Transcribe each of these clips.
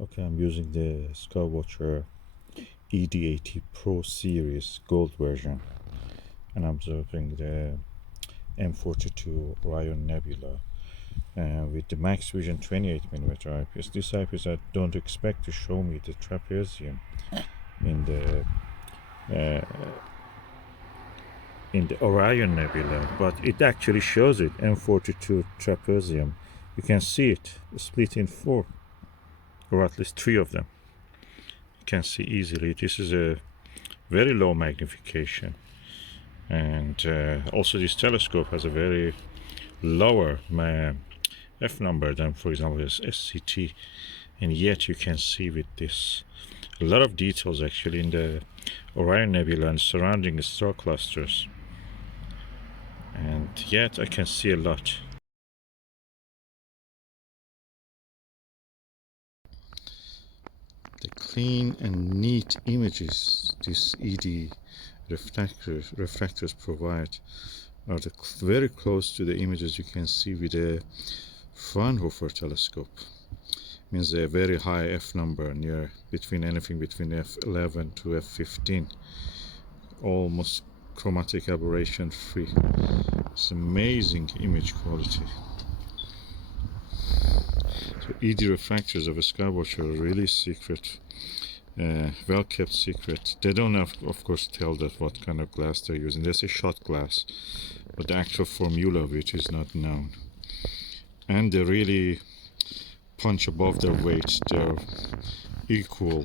Okay, I'm using the Skywatcher ED80 Pro Series Gold version, and I'm observing the M42 Orion Nebula with the Maxvision 28mm eyepiece. This eyepiece I don't expect to show me the trapezium in the Orion Nebula, but it actually shows it. M42 trapezium, you can see it split in four, or at least three of them. You can see easily. This is a very low magnification, and also this telescope has a very lower f number than, for example, this SCT, and yet you can see with this a lot of details actually in the Orion Nebula and surrounding star clusters, and yet I can see a lot. The clean and neat images this ED refractors provide are very close to the images you can see with a Fraunhofer telescope. Means a very high f number, near anything between f11 to f15, almost chromatic aberration free. It's amazing image quality. So ED refractors of a Skywatcher are really secret, well kept secret. They don't have, of course, tell that what kind of glass they're using. They say shot glass, but the actual formula of it is not known. And they really punch above their weight. They're equal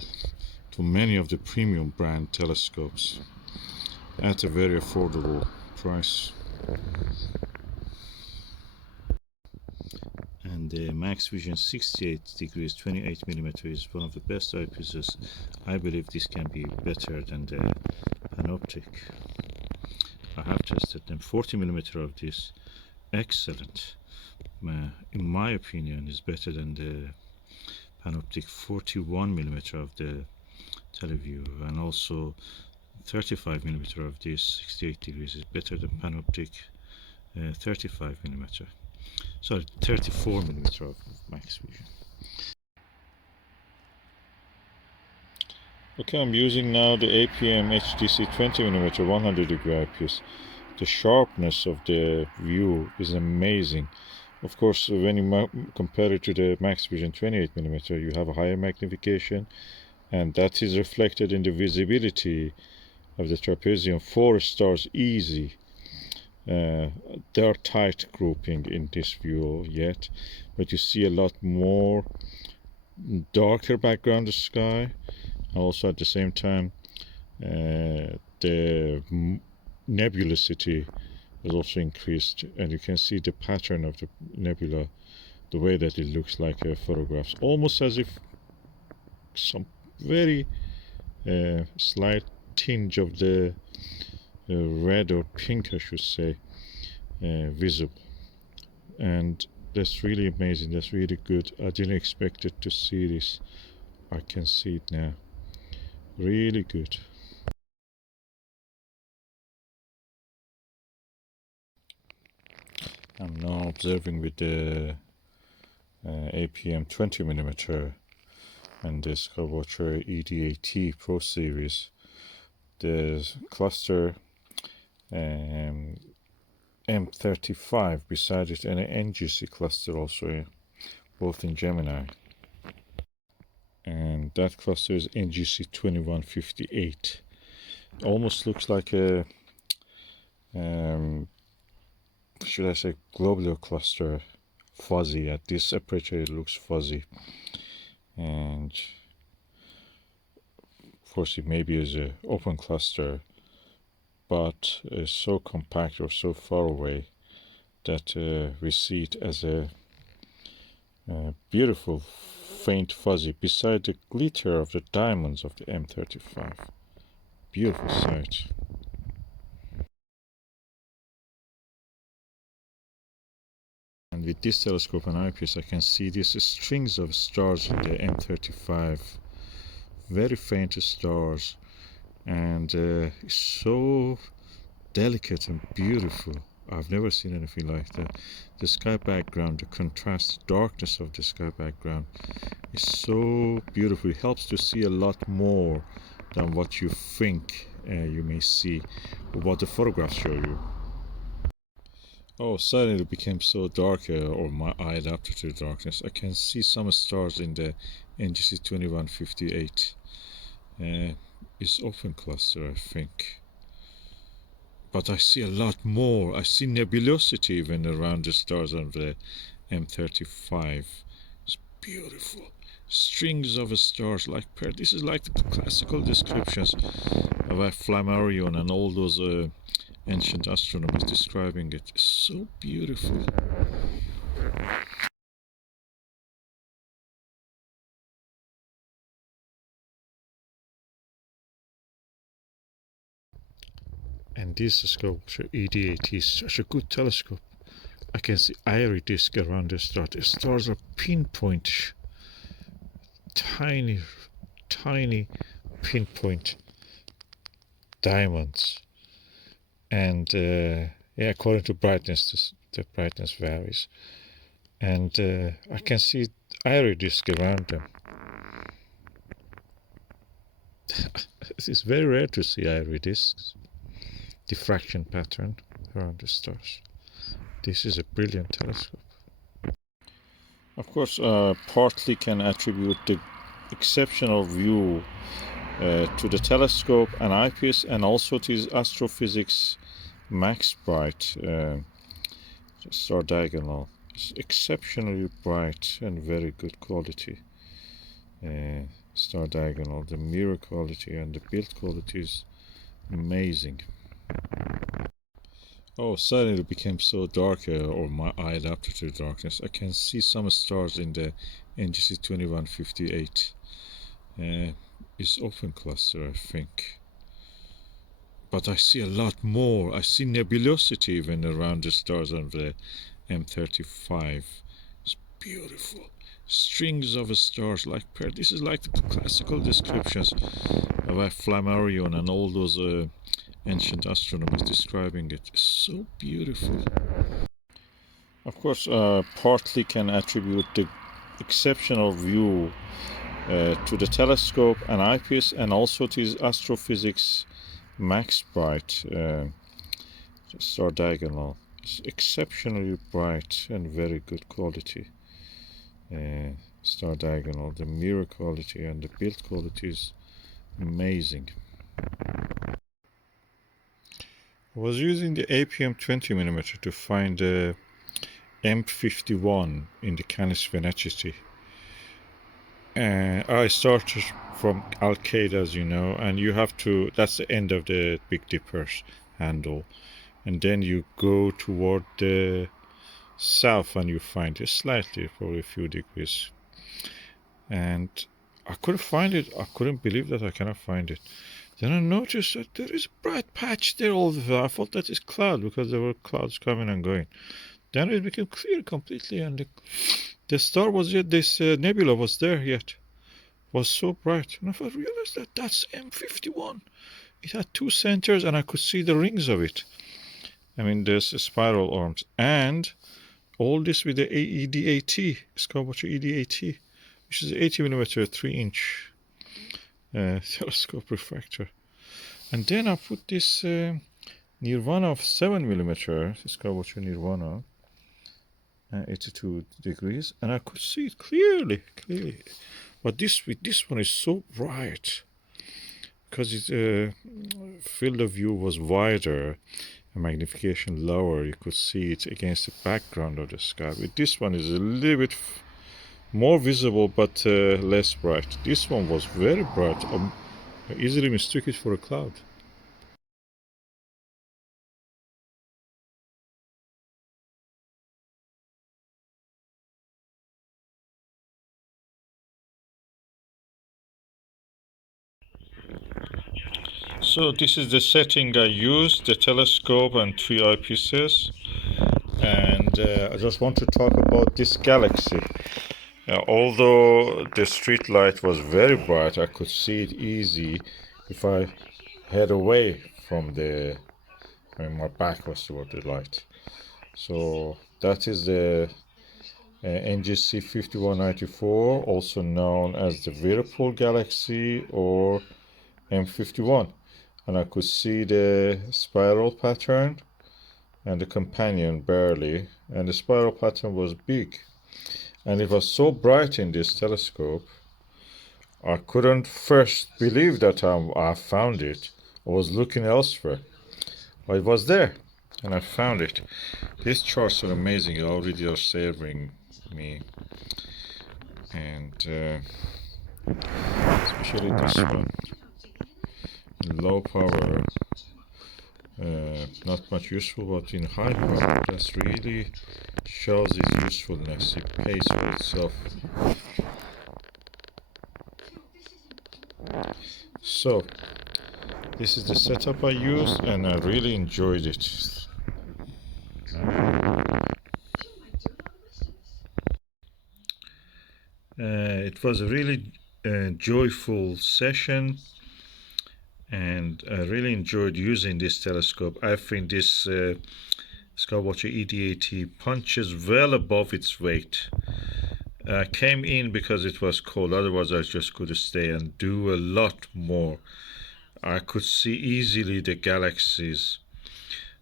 to many of the premium brand telescopes at a very affordable price. And the Maxvision 68 degrees 28mm is one of the best eyepieces. I believe this can be better than the Panoptic. I have tested them. 40mm of this, excellent. In my opinion, is better than the Panoptic 41mm of the Teleview, and also 35mm of this 68 degrees is better than Panoptic 35mm. Sorry, 34mm of Maxvision. Okay, I'm using now the APM HDC 20mm 100 degree eyepiece. The sharpness of the view is amazing. Of course, when you compare it to the Maxvision 28mm, you have a higher magnification, and that is reflected in the visibility of the trapezium. 4 stars easy. There are tight grouping in this view yet, but you see a lot more darker background of sky. Also at the same time, the nebulosity has also increased, and you can see the pattern of the nebula, the way that it looks like photographs, almost as if some very slight tinge of the red or pink, I should say, visible. And that's really amazing. That's really good. I didn't expect it to see this. I can see it now. Really good. I'm now observing with the APM 20mm and the Skywatcher ED80 Pro Series. The cluster M35 beside it, and an NGC cluster also, both in Gemini. And that cluster is NGC 2158. Almost looks like a should I say globular cluster, fuzzy. At this aperture it looks fuzzy, and of course it maybe is an open cluster, but is so compact or so far away that we see it as a beautiful faint fuzzy beside the glitter of the diamonds of the M35. Beautiful sight. And with this telescope and eyepiece, I can see these strings of stars in the M35, very faint stars, and so delicate and beautiful. I've never seen anything like that. The sky background, the contrast, darkness of the sky background is so beautiful. It helps to see a lot more than what you think you may see, or what the photographs show you. Oh, suddenly it became so dark, or my eye adapted to the darkness. I can see some stars in the NGC 2158. It's open cluster, I think. But I see a lot more. I see nebulosity even around the stars of the M35. It's beautiful. Strings of stars like this is like the classical descriptions of a Flammarion and all those ancient astronomers describing it. It's so beautiful. And this Skywatcher ED80 is such a good telescope. I can see airy disk around the star. The stars are pinpoint, tiny pinpoint diamonds. And yeah, according to brightness, the brightness varies. And I can see airy disk around them. It's very rare to see airy disks. Diffraction pattern around the stars. This is a brilliant telescope. Of course, partly can attribute the exceptional view to the telescope and eyepiece, and also to his Astro Physics Maxbright star diagonal. It's exceptionally bright and very good quality star diagonal. The mirror quality and the build quality is amazing. Oh, suddenly it became so dark, or my eye adapted to the darkness. I can see some stars in the NGC 2158. It's open cluster, I think. But I see a lot more. I see nebulosity even around the stars of the M35. It's beautiful. Strings of stars like this is like the classical descriptions of a Flammarion and all those ancient astronomers describing it. It's so beautiful. Of course, partly can attribute the exceptional view to the telescope and eyepiece, and also to his Astro Physics Maxbright star diagonal. It's exceptionally bright and very good quality star diagonal. The mirror quality and the build quality is amazing. I was using the APM 20mm to find the M51 in the Canis Venetici. I started from Al-Qaeda, as you know, and you have to, that's the end of the Big Dipper's handle. And then you go toward the south and you find it slightly, probably a few degrees. And I couldn't find it. I couldn't believe that I cannot find it. Then I noticed that there is a bright patch there all the time. I thought that is cloud because there were clouds coming and going. Then it became clear completely, and the star was yet, this nebula was there yet. Was so bright. And I realized that that's M51. It had two centers and I could see the rings of it. I mean, there's spiral arms. And all this with the ED80, Skywatcher ED80, which is 80mm 3-inch telescope refractor. And then I put this Nirvana of 7mm, Skywatcher Nirvana, 82 degrees, and I could see it clearly. But this one is so bright because its field of view was wider and magnification lower. You could see it against the background of the sky. But this one is a little bit more visible, but less bright. This one was very bright. I easily mistook it for a cloud. So this is the setting I used, the telescope and 3 eyepieces. And I just want to talk about this galaxy. Although the street light was very bright, I could see it easy if I head away from my back was toward the light. So that is the NGC 5194, also known as the Whirlpool Galaxy or M51. And I could see the spiral pattern and the companion barely, and the spiral pattern was big. And it was so bright in this telescope, I couldn't first believe that I found it. I was looking elsewhere, but it was there, and I found it. These charts are amazing, already are serving me. And especially this one. Low power, not much useful, but in high power, that's really shows its usefulness. It pays for itself. So this is the setup I used, and I really enjoyed it. It was a really joyful session, and I really enjoyed using this telescope. I think this Skywatcher ED80 punches well above its weight. I came in because it was cold, otherwise I just could stay and do a lot more. I could see easily the galaxies,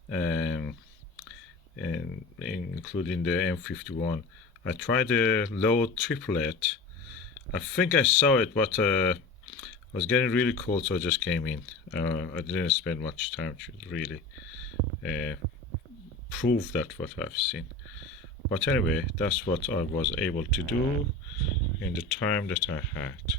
and including the M51. I tried the low triplet. I think I saw it, but it was getting really cold, so I just came in. I didn't spend much time to really prove that what I've seen. But anyway, that's what I was able to do in the time that I had.